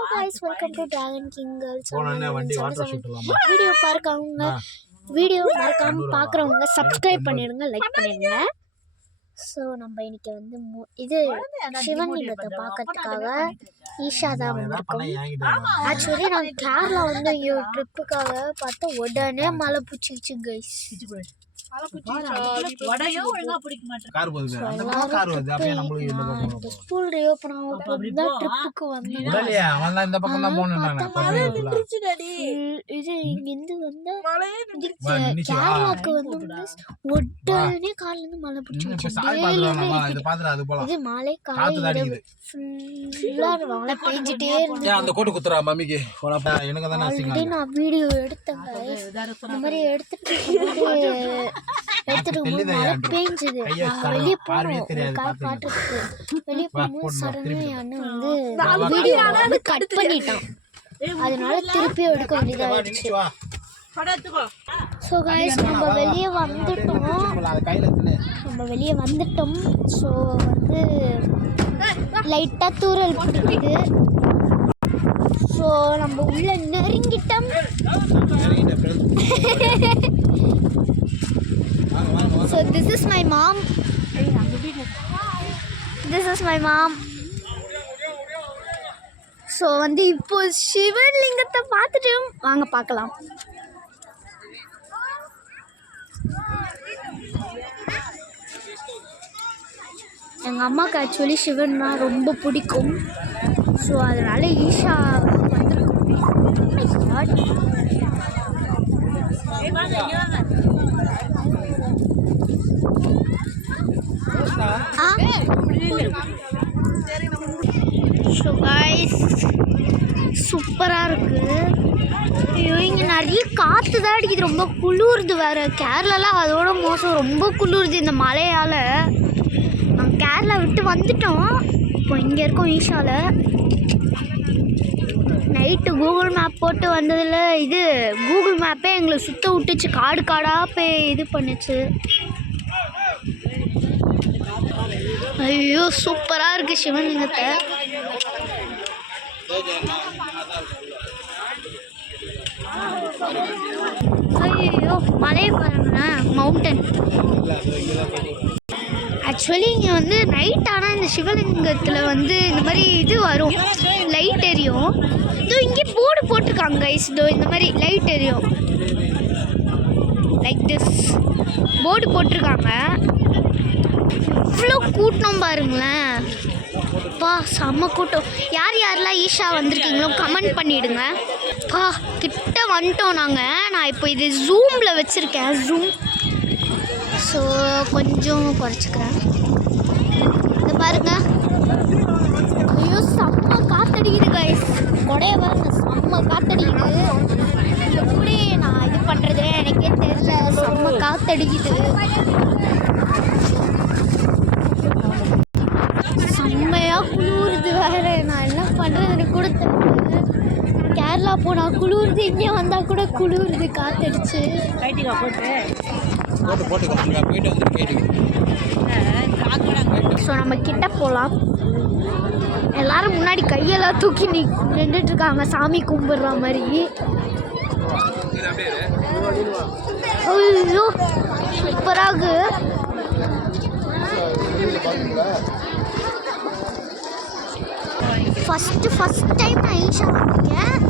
Hello guys, welcome to Dragon King Girls. Video மறக்காம பார்க்குறவங்க subscribe பண்ணிடுங்க, லைக் பண்ணிடுங்க. ஸோ நம்ம இன்னைக்கு வந்து இது சிவலிங்கத்தை பார்க்கறதுக்காக ஈஷா தான் வந்திருக்கோம். ஆக்சுவலி நாங்கள் கேரளா வந்து இங்கே ஒரு ட்ரிப்புக்காக பார்த்தா உடனே மழை பிடிச்சிச்சு கைஸ். ஸ்கூல் ரீஓபன் ஆகும் ட்ரிப்புக்கு வந்தேன். இது இங்கிருந்து வந்து கேரளாவுக்கு வந்து உடனே காலைல இருந்து மழை பிடிச்சிச்சு. இது மாலை காலை ஃபுல்லா மழை பெஞ்சிட்டே இருந்துச்சு. ஆல்ரெடி நான் வீடியோ எடுத்தேன். இந்த மாதிரி எடுத்துட்டு மழை பெஞ்சது. வெளியே போனோம் காட்டுறதுக்கு. வெளியே போனோம் சடனே அண்ணன் வந்து வீடியோ வந்து கட் பண்ணிட்டான். அதனால திருப்பியும் எடுக்க வேண்டியதாகிடுச்சு. ஸோ கைஸ் நம்ம வெளியே வந்துட்டோம். ஸோ வந்து லைட்டாக தூரல் பிடிக்குது. ஸோ நம்ம உள்ள நெருங்கிட்டோம். So this is my mom. So வந்து இப்போ சிவலிங்கத்தை பார்த்துட்டு வாங்க பார்க்கலாம். எங்கள் அம்மாவுக்கு ஆக்சுவலி சிவன்னா ரொம்ப பிடிக்கும். ஸோ அதனால ஈஷா வந்திருக்கோம். ஸோ கைஸ் சூப்பராக இருக்குது. ஐயோ இங்கே நிறைய காற்று தான் அடிக்குது. ரொம்ப குளிருது வேறு. கேரளாலாம் அதோட மோசம். ரொம்ப குளிருது இந்த மழையால். நாங்கள் கேரளா விட்டு வந்துட்டோம். இப்போ இங்கே இருக்கோம் ஈஷாவில். நைட்டு கூகுள் மேப் போட்டு வந்ததில் இது கூகுள் மேப்பே எங்களை சுற்ற விட்டுச்சு. காடு காடாக போய் இது பண்ணுச்சு. ஐயோ சூப்பராக இருக்குது சிவலிங்கத்தை. ஐயோ மலையை பாருங்களேன், மவுண்டன். ஆக்சுவலி இங்கே வந்து நைட் ஆனால் இந்த சிவலிங்கத்தில் வந்து இந்த மாதிரி இது வரும், லைட் எரியும். இதோ இங்கே போர்டு போட்டிருக்காங்க கைஸ். இதோ இந்த மாதிரி லைட் எரியும், லைக் திஸ் போர்டு போட்டிருக்காங்க. இவ்வளோ கூட்டம் பாருங்களேன். பா செம்ம கூட்டம். யாரெல்லாம் ஈஷா வந்திருக்கீங்களோ கமெண்ட் பண்ணிவிடுங்க. பா கிட்ட வந்துட்டோம் நாங்கள். நான் இப்போ இது ஜூமில் வச்சுருக்கேன், ஜூம். ஸோ கொஞ்சம் குறைச்சிக்கிறேன். இது பாருங்க. ஐயோ செம்ம காற்றடிக்குது கைஸ். கொடைய பாருங்க, செம்ம காற்றடிக்குது. எப்படி நான் இது பண்ணுறது எனக்கே தெரியல. செம்ம காற்றடிக்குது. செம்மையாக குளிருது வேறு. நான் என்ன பண்ணுறதுன்னு கூட தெரியல. கேரளா போனால் குளிருது, இங்கே வந்தால் கூட குளிருது காற்றடிச்சு. ஸோ நம்ம கிட்ட போகலாம். எல்லாரும் முன்னாடி கையெல்லாம் தூக்கி நின்றுட்டு இருக்காங்க சாமி கும்பிடுற மாதிரி. ஐயோ சூப்பராக. ஃபஸ்ட் டைம் நான் ஈஷா வந்திருக்கேன்.